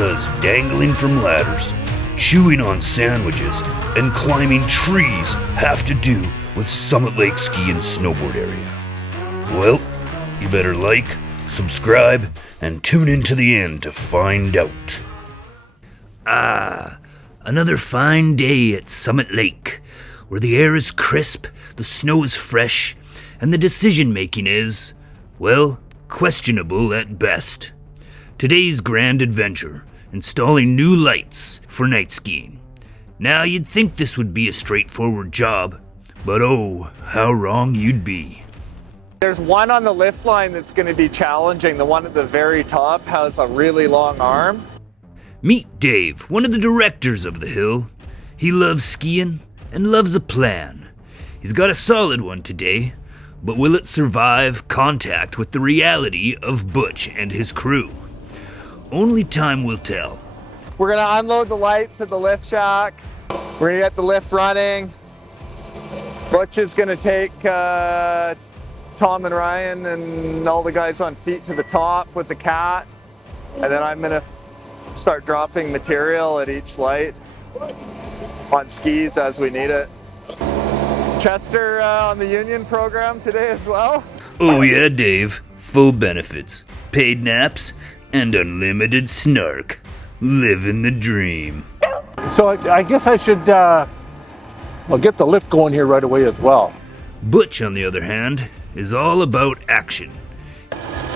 does dangling from ladders, chewing on sandwiches, and climbing trees have to do with Summit Lake Ski and Snowboard area? Well, you better like, subscribe, and tune in to the end to find out. Another fine day at Summit Lake, where the air is crisp, the snow is fresh, and the decision-making is, well, questionable at best. Today's grand adventure, installing new lights for night skiing. Now you'd think this would be a straightforward job, but oh, how wrong you'd be. There's one on the lift line that's going to be challenging. The one at the very top has a really long arm. Meet Dave, one of the directors of the hill. He loves skiing and loves a plan. He's got a solid one today, but will it survive contact with the reality of Butch and his crew? Only time will tell. We're going to unload the lights at the lift shack. We're going to get the lift running. Butch is going to take Tom and Ryan and all the guys on feet to the top with the cat. And then I'm going to start dropping material at each light on skis as we need it. Chester on the union program today as well. Oh yeah, Dave. Full benefits, paid naps, and unlimited snark. Living the dream. So I guess I should get the lift going here right away as well. Butch, on the other hand, is all about action.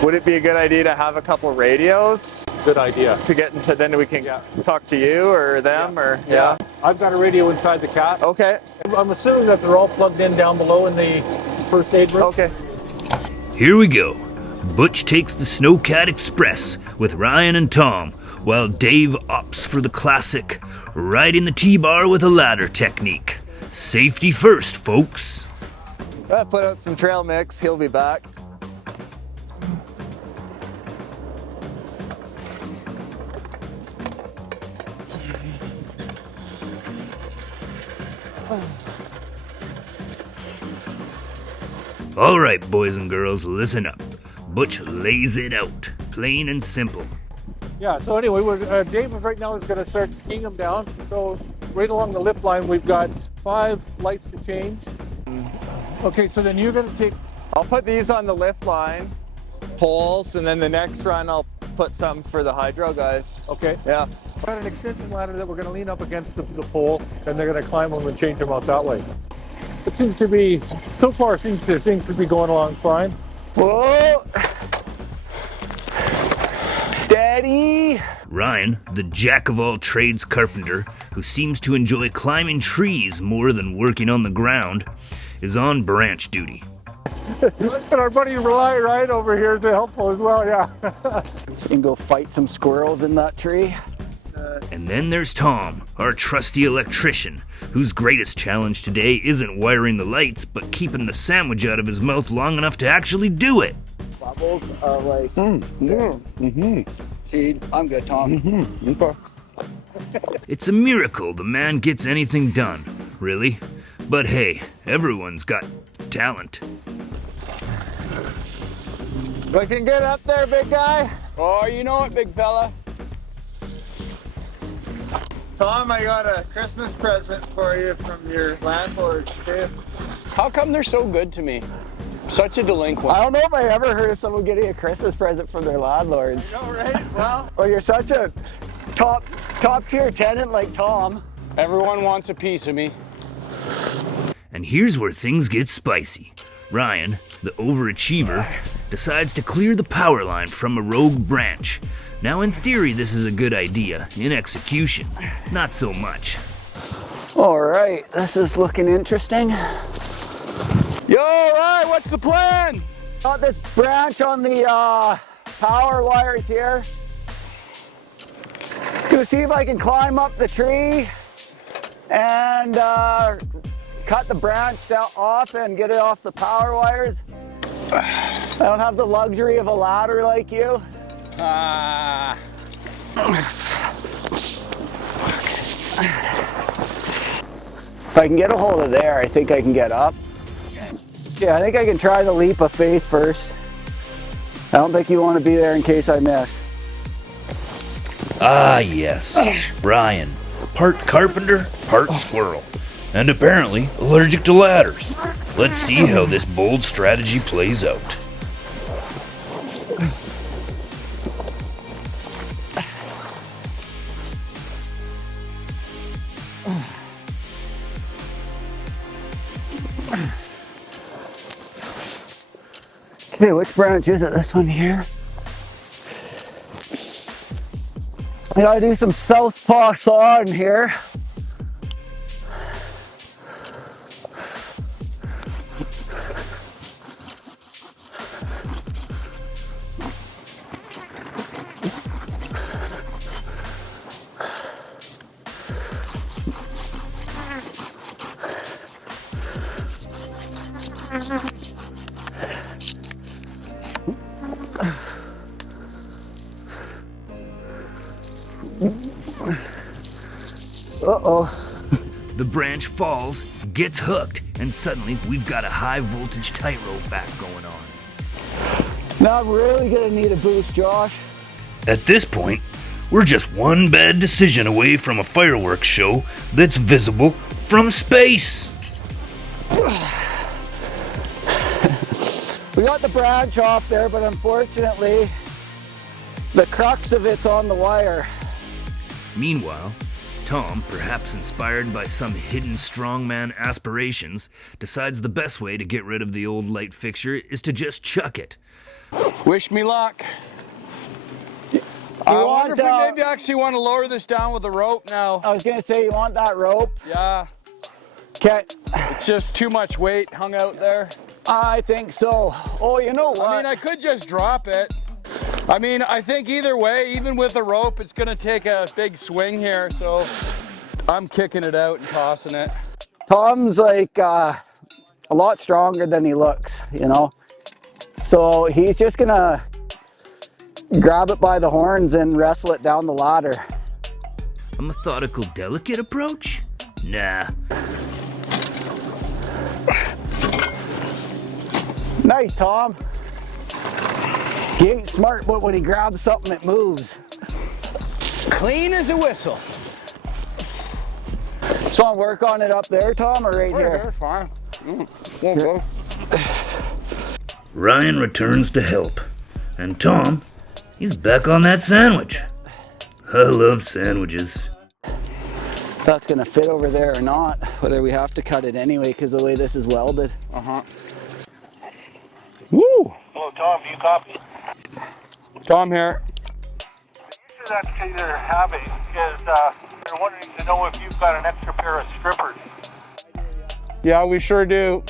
Would it be a good idea to have a couple radios? Good idea. To get into, then we can talk to you or them or, yeah. I've got a radio inside the cat. Okay. I'm assuming that they're all plugged in down below in the first aid room. Okay. Here we go. Butch takes the Snowcat Express with Ryan and Tom, while Dave opts for the classic riding the T-bar with a ladder technique. Safety first, folks. I put out some trail mix. He'll be back. All right, boys and girls, listen up. Butch lays it out, plain and simple. Yeah, so anyway, Dave right now is going to start skiing them down. So right along the lift line, we've got 5 lights to change. Okay, so then you're going to take... I'll put these on the lift line, poles, and then the next run I'll put some for the hydro guys. Okay. Yeah. We've got an extension ladder that we're going to lean up against the pole, and they're going to climb them and change them out that way. It seems to be, so far, seems to be going along fine. Whoa! Steady! Ryan, the jack-of-all-trades carpenter, who seems to enjoy climbing trees more than working on the ground, is on branch duty. And our buddy Ryan over here is helpful as well, yeah. So you can go fight some squirrels in that tree. And then there's Tom, our trusty electrician, whose greatest challenge today isn't wiring the lights, but keeping the sandwich out of his mouth long enough to actually do it. Bubbles are like, See, I'm good, Tom. It's a miracle the man gets anything done, really. But hey, everyone's got talent. We can get up there, big guy. Oh, you know it, big fella. Tom, I got a Christmas present for you from your landlord, Steve. How come they're so good to me? Such a delinquent. I don't know if I ever heard of someone getting a Christmas present from their landlords. I know, right? Well, Well, you're such a top tier tenant like Tom. Everyone wants a piece of me. And here's where things get spicy. Ryan, the overachiever, decides to clear the power line from a rogue branch. Now, in theory, this is a good idea. In execution, not so much. All right, this is looking interesting. Yo, Ryan, what's the plan? Got this branch on the power wires here. Gonna see if I can climb up the tree and cut the branch off and get it off the power wires. I don't have the luxury of a ladder like you. If I can get a hold of there, I think I can get up. Yeah, I think I can try the leap of faith first. I don't think you want to be there in case I miss. Ah, yes. Ryan. Part carpenter, part squirrel. And apparently allergic to ladders. Let's see how this bold strategy plays out. Okay, which branch is it? This one here? I gotta do some southpaw sawing here. Uh-oh. The branch falls, gets hooked, and suddenly we've got a high voltage tightrope back going on. Now I'm really gonna need a boost, Josh. At this point, we're just one bad decision away from a fireworks show that's visible from space. We got the branch off there, but unfortunately, the crux of it's on the wire. Meanwhile, Tom, perhaps inspired by some hidden strongman aspirations, decides the best way to get rid of the old light fixture is to just chuck it. Wish me luck. I wonder if we maybe actually want to lower this down with a rope now. I was gonna say, you want that rope? Yeah. Okay. It's just too much weight hung out there. I think so. Oh, you know what? I mean, I could just drop it. I mean, I think either way, even with the rope, it's gonna take a big swing here, so I'm kicking it out and tossing it. Tom's like a lot stronger than he looks, you know? So he's just gonna grab it by the horns and wrestle it down the ladder. A methodical, delicate approach? Nah. Nice, Tom. He ain't smart, but when he grabs something, it moves. Clean as a whistle. Just want to work on it up there, Tom, or right here? Fine. Won't go. Ryan returns to help, and Tom, he's back on that sandwich. I love sandwiches. That's gonna fit over there or not, whether we have to cut it anyway because the way this is welded. Woo! Hello, Tom, do you copy? Tom here. The issue that they're having is they're wanting to know if you've got an extra pair of strippers. Yeah, we sure do.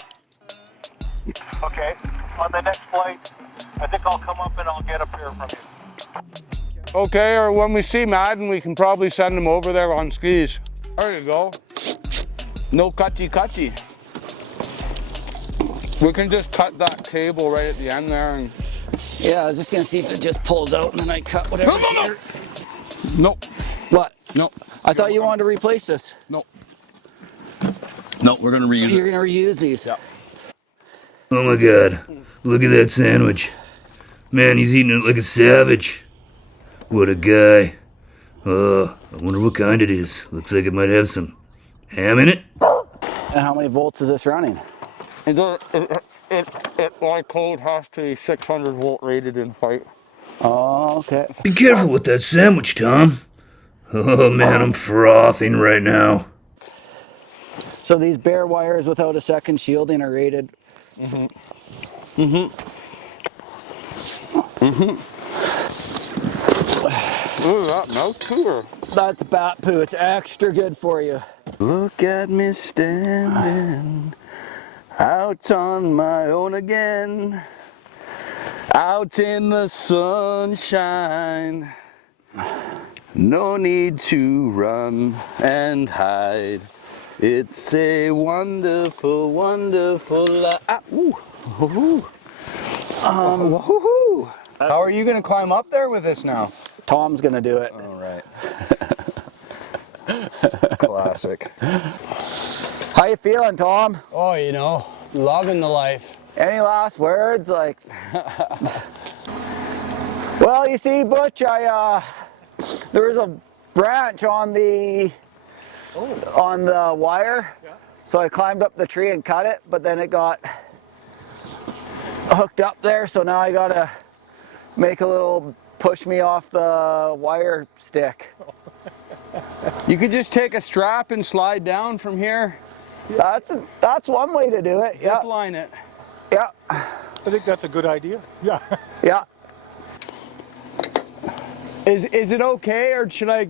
Okay, on the next flight, I think I'll come up and I'll get a pair from you. Okay, or when we see Madden, we can probably send him over there on skis. There you go. No cutty. We can just cut that cable right at the end there and... Yeah, I was just gonna see if it just pulls out and then I cut whatever's here. Nope. What? Nope. I thought you wanted to replace this. Nope. No, we're gonna reuse it. You're gonna reuse these? Yeah. Oh my god, look at that sandwich. Man, he's eating it like a savage. What a guy. Oh, I wonder what kind it is. Looks like it might have some ham in it. And how many volts is this running? It like cold has to be 600 volt rated in fight. Oh, okay. Be careful with that sandwich, Tom. Oh man, I'm frothing right now. So these bare wires without a second shielding are rated. Ooh, that mouth cooler. That's bat poo. It's extra good for you. Look at me standing out on my own again, out in the sunshine. No need to run and hide. It's a wonderful, wonderful life. How are you gonna climb up there with this now? Tom's gonna do it. All right. Classic. How you feeling, Tom? Oh, you know, loving the life. Any last words? Like, well, you see, Butch, there was a branch on the wire, so I climbed up the tree and cut it, but then it got hooked up there, so now I gotta make a little push me off the wire stick. You could just take a strap and slide down from here. That's one way to do it. Zip line it. Yeah. I think that's a good idea. Yeah. Yeah. Is it okay, or should I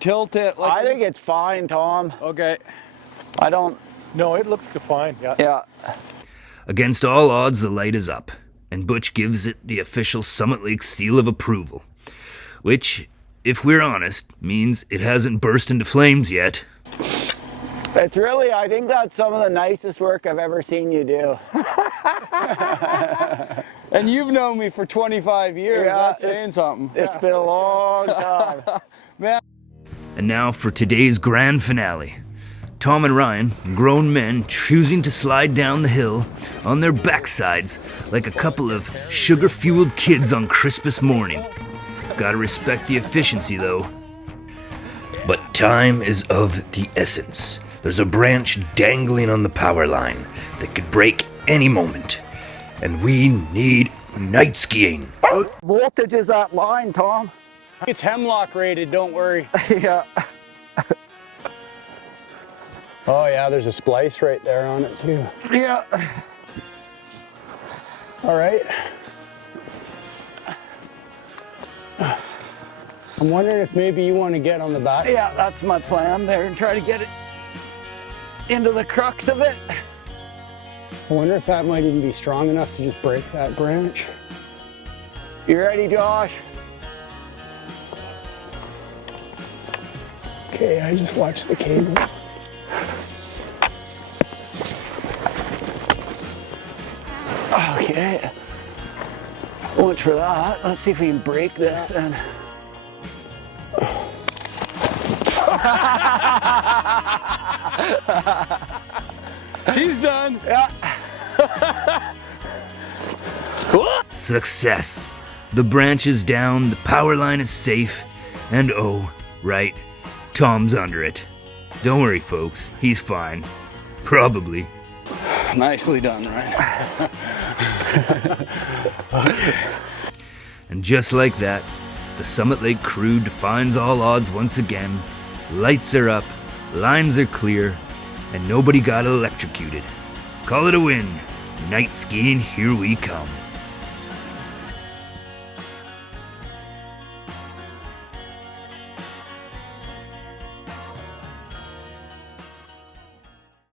tilt it? Like I think it's fine, Tom. Okay. I don't. No, it looks fine. Yeah. Yeah. Against all odds, the light is up, and Butch gives it the official Summit Lake seal of approval, which, if we're honest, means it hasn't burst into flames yet. It's really, I think that's some of the nicest work I've ever seen you do. And you've known me for 25 years. Yeah, That's saying something. It's been a long time. Man. And now for today's grand finale. Tom and Ryan, grown men choosing to slide down the hill on their backsides like a couple of sugar-fueled kids on Christmas morning. Gotta respect the efficiency, though. But time is of the essence. There's a branch dangling on the power line that could break any moment. And we need night skiing. What voltage is that line, Tom? It's hemlock rated, don't worry. Yeah. Oh yeah, there's a splice right there on it too. Yeah. All right. I'm wondering if maybe you want to get on the back. Yeah, that's my plan there, and try to get it into the crux of it. I wonder if that might even be strong enough to just break that branch. You ready, Josh? Okay, I just watched the cable. Okay. Watch for that. Let's see if we can break this and. He's done. Yeah. Success. The branch is down, the power line is safe, and oh, right, Tom's under it. Don't worry, folks, he's fine. Probably. Nicely done, Ryan. And just like that, the Summit Lake crew defies all odds once again. Lights are up, lines are clear, and nobody got electrocuted. Call it a win. Night skiing, here we come.